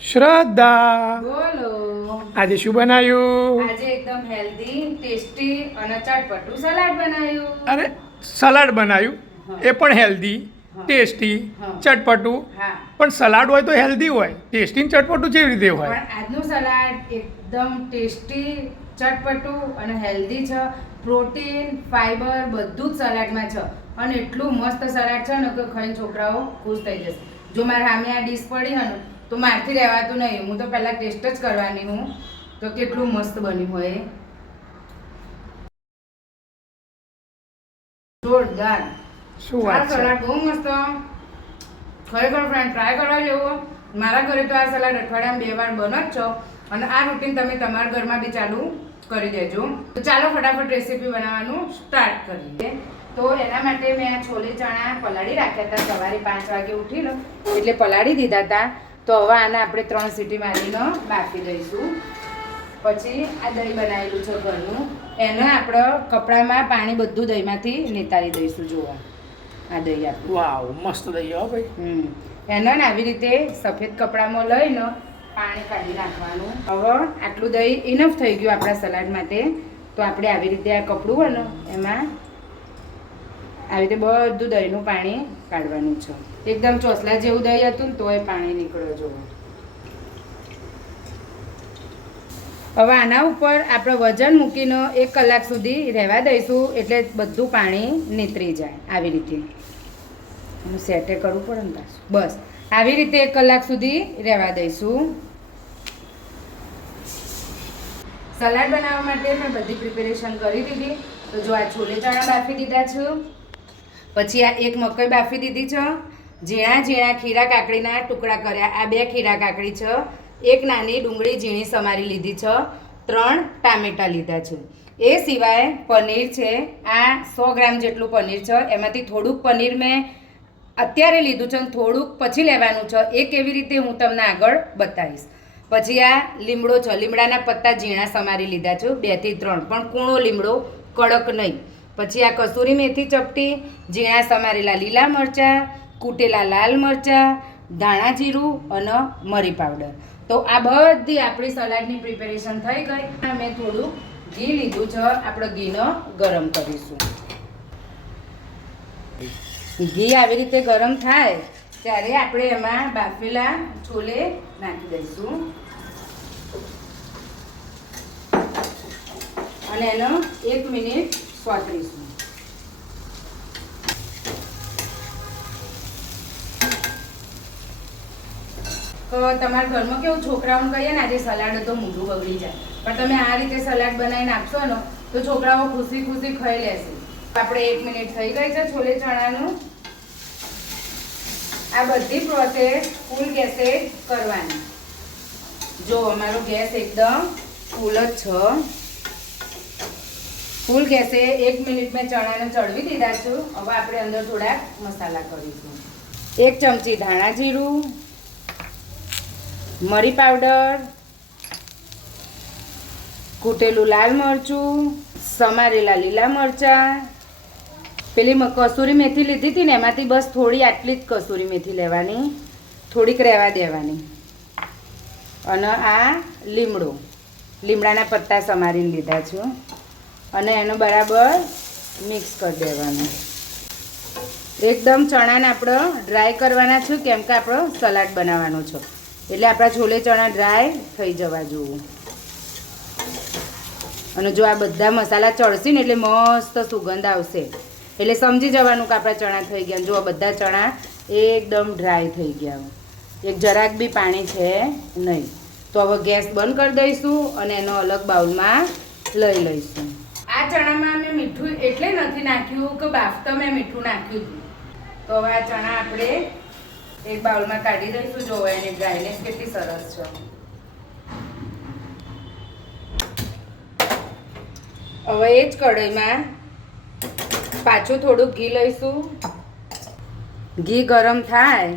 શ્રદ્ધા, બોલો. આજે શું બનાવ્યું? આજે એકદમ હેલ્ધી, ટેસ્ટી અને ચટપટું સલાડ બનાવ્યું. અરે સલાડ બનાવ્યું, એ પણ હેલ્ધી, ટેસ્ટી, હા. ચટપટું. હા, પણ સલાડ હોય તો હેલ્ધી હોય, ટેસ્ટી ને ચટપટું કેવી રીતે હોય? પણ આજનું સલાડ એકદમ ટેસ્ટી, ચટપટું અને હેલ્ધી છે. પ્રોટીન, ફાઈબર બધું જ સલાડમાં છે અને એટલું મસ્ત સલાડ છે ને કે ખાઈને છોકરાઓ ખુશ થઈ જશે. જો મારે સામે આ ડીશ પડી હોય ને તો મારથી રહેવાતું નહીં. હું તો પહેલાં ટેસ્ટ જ કરવાની હું તો કેટલું મસ્ત બન્યું હોય. જોરદાર. શું આ વાત છે? સલાડ બહુ મસ્ત. ખરેખર ફ્રેન્ડ ટ્રાય કરવા જેવો. મારા ઘરે તો આ સલાડ અઠવાડિયામાં 2 વાર બને જ છે અને આ રૂટીન તમે તમારા ઘરમાં બી ચાલુ કરી દેજો. તો ચાલો ફટાફટ રેસીપી બનાવવાનું સ્ટાર્ટ કરીએ. તો એના માટે મેં આ છોલે ચણા પલાળી રાખ્યા હતા. સવારે 5 વાગે ઉઠીને એટલે પલાળી દીધા હતા. તો હવે આને આપણે 3 સીટી મારીને બાફી દઈશું. પછી આ દહીં બનાવેલું છે ઘરનું, એને આપણે કપડામાં પાણી બધું દહીંમાંથી નિતારી દઈશું. જોવા આ દહીં આપણું વાવ, મસ્ત દહીં હો ભાઈ. એને ને આવી રીતે સફેદ કપડામાં લઈને પાણી કાઢી નાખવાનું. હવે આટલું દહીં ઇનફ થઈ ગયું આપણા સલાડ માટે. તો આપણે આવી રીતે આ કપડું હોય ને એમાં આવી રીતે બધું દહીંનું પાણી કાઢવાનું છે. એકદમ ચોસલા જેવું દહીં હતું ને તોય પાણી નીકળ્યો જોવો. હવે આના ઉપર આપણે વજન મૂકીને 1 કલાક સુધી રહેવા દઈશું એટલે બધું પાણી નીતરી જાય. આવી રીતે એનું સેટે કરવું પડે ને પાછું. બસ આવી રીતે 1 કલાક સુધી રહેવા દઈશું. સલાડ બનાવવા માટે મેં બધી પ્રિપેરેશન કરી દીધી. તો જો આ છોલે ચણા બાફી દીધા છે, પછી આ 1 મકાઈ બાફી દીધી છે, ઝીણા ઝીણા ખીરા કાકડીના ટુકડા કર્યા, આ 2 ખીરા કાકડી છે, 1 નાની ડુંગળી ઝીણી સમારી લીધી છે, 3 ટામેટાં લીધા છે. એ સિવાય પનીર છે. આ 100 ગ્રામ જેટલું પનીર છે. એમાંથી થોડુંક પનીર મેં અત્યારે લીધું છે અને થોડુંક પછી લેવાનું છે. એ કેવી રીતે હું તમને આગળ બતાવીશ. પછી આ લીમડો છે, લીમડાના પત્તા ઝીણા સમારી લીધા છે, 2 થી 3, પણ કૂણો લીમડો, કડક નહીં. પછી આ કસૂરી મેથી ચપટી, ઝીણા સમારેલા લીલા મરચાં, કૂટેલા લાલ મરચાં, ધાણા જીરું અને મરી પાવડર. તો આ બધી આપણી સલાડની પ્રિપેરેશન થઈ ગઈ. મેં થોડું ઘી લીધું છે, આપણે ઘીનો ગરમ કરીશું. ઘી આવી રીતે ગરમ થાય ત્યારે આપણે એમાં બાફેલા છોલે નાખી દઈશું અને એનો 1 મિનિટ સોતરીશું. તો તમારા ઘરમાં કેવું છોકરાઓને કહીએ ને આજે સલાડ તો મોઢું બગડી જાય, પણ તમે આ રીતે સલાડ બનાવીને આપશો ને તો છોકરાઓ ખુશી ખુશી ખાઈ લેશે. આપણે 1 મિનિટ થઈ ગઈ છે છોલે ચણાનું. આ બધી પ્રોસેસ ફૂલ ગેસે કરવાની. જો અમારો ગેસ એકદમ ફૂલ જ છે. ફૂલ ગેસે 1 મિનિટ મેં ચણાને ચડવી દીધા છું. હવે આપણે અંદર થોડાક મસાલા કરીશું. 1 ચમચી ધાણા જીરું, મરી પાવડર, કૂટેલું લાલ મરચું, સમારેલા લીલા મરચાં, પેલી કસૂરી મેથી લીધી હતી ને એમાંથી બસ થોડી આટલી જ કસૂરી મેથી લેવાની, થોડીક રહેવા દેવાની. અને આ લીમડો, લીમડાના પત્તા સમારીને લીધા છું અને એનો બરાબર મિક્સ કરી દેવાનું. એકદમ ચણાને આપણે ડ્રાય કરવાના છે કેમ કે આપણો સલાડ બનાવવાનો છે એટલે આપણા છોલે ચણા ડ્રાય થઈ જવા જોવું. અને જો આ બધા મસાલા ચડશે ને એટલે મસ્ત સુગંધ આવશે એટલે સમજી જવાનું કે આપણા ચણા થઈ ગયા. જો બધા ચણા એકદમ ડ્રાય થઈ ગયા, એક જરાક બી પાણી છે નહીં. તો હવે ગેસ બંધ કરી દઈશું અને એનો અલગ બાઉલમાં લઈ લઈશું. આ ચણામાં મેં મીઠું એટલે નથી નાખ્યું કે બાફતા મેં મીઠું નાખ્યું હતું. તો હવે આ ચણા આપણે એક બાઉલમાં કાઢી દઈશું. જોવો એની ડ્રાયનેસ કેટલી સરસ છે. હવે એ જ કઢાઈમાં પાછું થોડુંક ઘી લઈશું. ઘી ગરમ થાય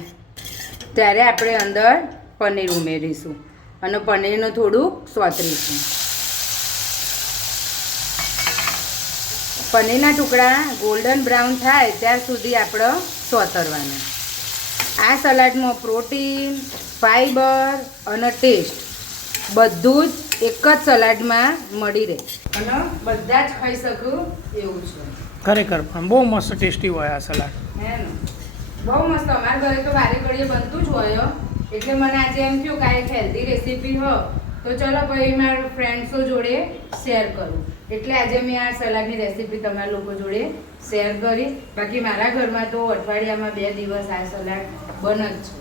ત્યારે આપણે અંદર પનીર ઉમેરીશું અને પનીરનું થોડુંક સોતરીશું. પનીરના ટુકડા ગોલ્ડન બ્રાઉન થાય ત્યાં સુધી આપણે સોતરવાના. આ સલાડમાં પ્રોટીન, ફાઈબર અને ટેસ્ટ બધું જ એક જ સલાડમાં મળી રહે અને બધા જ ખાઈ શકું એવું છે. ખરેખર પણ બહુ મસ્ત ટેસ્ટી હોય આ સલાડ. હે ને બહુ મસ્ત. અમારા ઘરે તો વારે ઘડીએ બનતું જ હોય એટલે મને આજે એમ થયું કે એક હેલ્ધી રેસીપી હો તો ચલો ભાઈ મારા ફ્રેન્ડ્સો જોડે શેર કરું એટલે આજે મેં આ સલાડની રેસીપી તમારા લોકો જોડે શેર કરી. બાકી મારા ઘરમાં તો અઠવાડિયામાં 2 દિવસ આ સલાડ બને જ છે.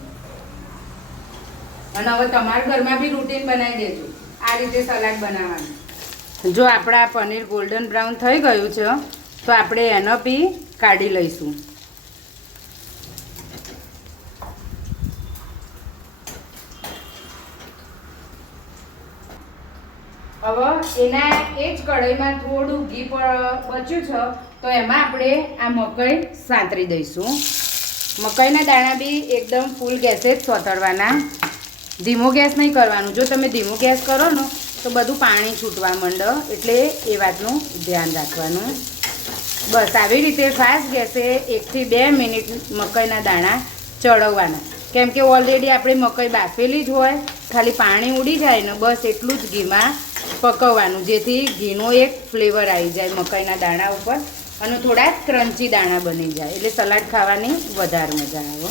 અને હવે તમારા ઘરમાં બી રૂટીન બનાવી દેજો આ રીતે સલાડ બનાવવાનું. જો આપણા પનીર ગોલ્ડન બ્રાઉન થઈ ગયું છે તો આપણે એનો બી કાઢી લઈશું. હવે એના એ જ કઢાઈમાં થોડું ઘી બચ્યું છે તો એમાં આપણે આ મકાઈ સાંતરી દઈશું. મકાઈના દાણા બી એકદમ ફૂલ ગેસે જ સોતરવાના, ધીમો ગેસ નહીં કરવાનું. જો તમે ધીમો ગેસ કરો ને તો બધું પાણી છૂટવા માંડે એટલે એ વાતનું ધ્યાન રાખવાનું. બસ આવી રીતે ફાસ્ટ ગેસે 1 થી 2 મિનિટ મકાઈના દાણા ચડવવાના. કેમ કે ઓલરેડી આપણે મકાઈ બાફેલી જ હોય, ખાલી પાણી ઉડી જાય ને બસ એટલું જ ઘીમાં પકવવાનું જેથી ઘીનો એક ફ્લેવર આવી જાય મકાઈના દાણા ઉપર અને થોડા ક્રન્ચી દાણા બની જાય એટલે સલાડ ખાવાની વધારે મજા આવે.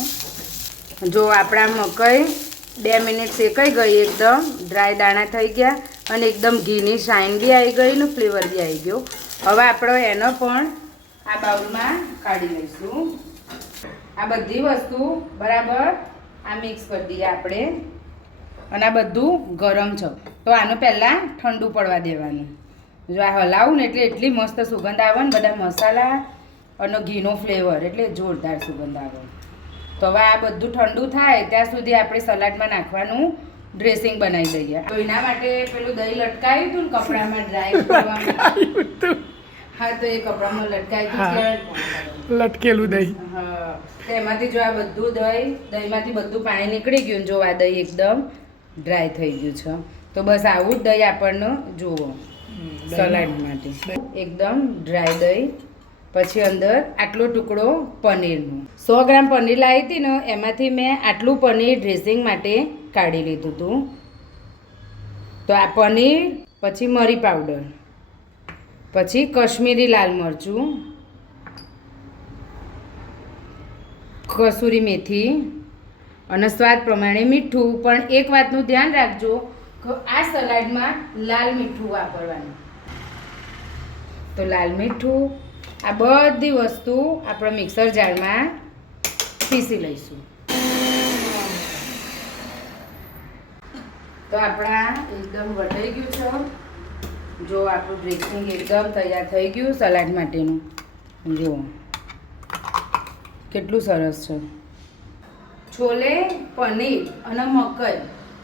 જો આપણા મકાઈ 2 મિનિટ શેકાઈ ગઈ, એકદમ ડ્રાય દાણા થઈ ગયા અને એકદમ ઘીની શાઇન બી આવી ગઈ ને ફ્લેવર બી આવી ગયો. હવે આપણે એનો પણ આ બાઉલમાં કાઢી લઈશું. આ બધી વસ્તુ બરાબર આ મિક્સ કરી દઈએ આપણે. અને આ બધું ગરમ છે તો આને પહેલાં ઠંડુ પડવા દેવાનું. જો આ હલાવું ને એટલે એટલી મસ્ત સુગંધ આવે ને બધા મસાલા અને ઘીનો ફ્લેવર એટલે જોરદાર સુગંધ આવે. તો હવે આ બધું ઠંડુ થાય ત્યાં સુધી આપણે સલાડમાં નાખવાનું ડ્રેસિંગ બનાવી દઈએ. તો એના માટે પેલું દહીં લટકાવ્યું હતું ને કપડામાં ડ્રાય કરવા માટે. હા તો એ કપડામાં લટકાવ્યું લટકેલું દહીં. હા તો એમાંથી જો આ બધું દહીંમાંથી બધું પાણી નીકળી ગયું. જો આ દહીં એકદમ ડ્રાય થઈ ગયું છે તો બસ આવું જ દહીં આપણને જુઓ સલાડ માટે એકદમ ડ્રાય દહીં. પછી અંદર આટલો ટુકડો પનીરનો 100 ગ્રામ પનીર લાવી હતી ને એમાંથી મેં આટલું પનીર ડ્રેસિંગ માટે કાઢી લીધું હતું. તો આ પનીર, પછી મરી પાવડર, પછી કશ્મીરી લાલ મરચું, કસૂરી મેથી અને સ્વાદ પ્રમાણે મીઠું. પણ એક વાતનું ધ્યાન રાખજો કે આ સલાડમાં લાલ મીઠું વાપરવાનું. તો લાલ મીઠું આ બધી વસ્તુ આપણે મિક્સર જારમાં પીસી લઈશું. તો આપણા એકદમ વટાઈ ગયું છે. જો આપણું ડ્રેસિંગ એકદમ તૈયાર થઈ ગયું સલાડ માટેનું. જુઓ કેટલું સરસ છે. છોલે, પનીર અને મકાઈ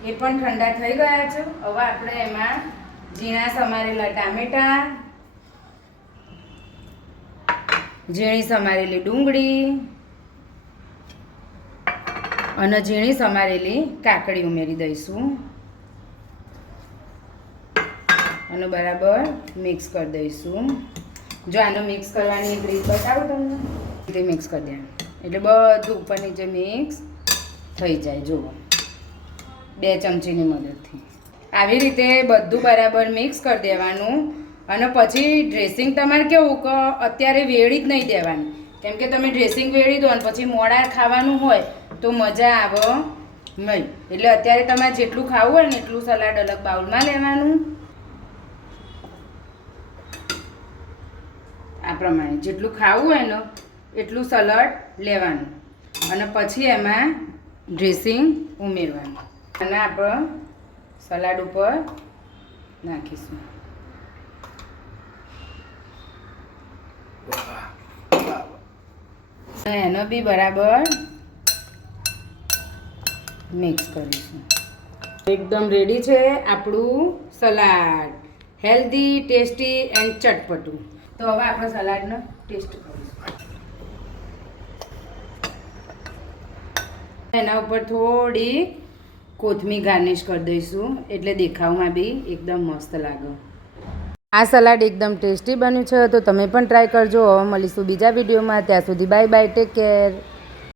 એ પણ ઠંડા થઈ ગયા છે. હવે આપણે એમાં ઝીણા સમારેલા ટામેટાં, ઝીણી સમારેલી ડુંગળી અને ઝીણી સમારેલી કાકડી ઉમેરી દઈશું અને બરાબર મિક્સ કરી દઈશું. જો આનો મિક્સ કરવાની એક રીત બતાવું તમને. રીતે મિક્સ કરી દેવાનું એટલે બધું ઉપર નીચે મિક્સ થઈ જાય. જુઓ 2 ચમચીની મદદથી આવી રીતે બધું બરાબર મિક્સ કરી દેવાનું. અને પછી ડ્રેસિંગ તમારે કેવું કે અત્યારે વેળી જ નહીં દેવાની. કેમ કે તમે ડ્રેસિંગ વેળી દો અને પછી મોડા ખાવાનું હોય તો મજા આવે નહીં. એટલે અત્યારે તમારે જેટલું ખાવું હોય ને એટલું સલાડ અલગ બાઉલમાં લેવાનું. આ પ્રમાણે જેટલું ખાવું હોય ને એટલું સલાડ લેવાનું અને પછી એમાં ડ્રેસિંગ ઉમેરવાનું અને આપણે સલાડ ઉપર નાખીશું. એનો બી બરાબર મિક્સ કરીશું. એકદમ રેડી છે આપણું સલાડ, હેલ્ધી, ટેસ્ટી એન્ડ ચટપટું. તો હવે આપણે સલાડનો ટેસ્ટ કરીશું. એના ઉપર થોડી કોથમીર ગાર્નિશ કરી દઈશું એટલે દેખાવમાં બી એકદમ મસ્ત લાગે. આ સલાડ એકદમ ટેસ્ટી બન્યું છે તો તમે પણ ટ્રાય કરજો. હવે મળીશું બીજા વિડીયોમાં. ત્યાં સુધી બાય બાય, ટેક કેર.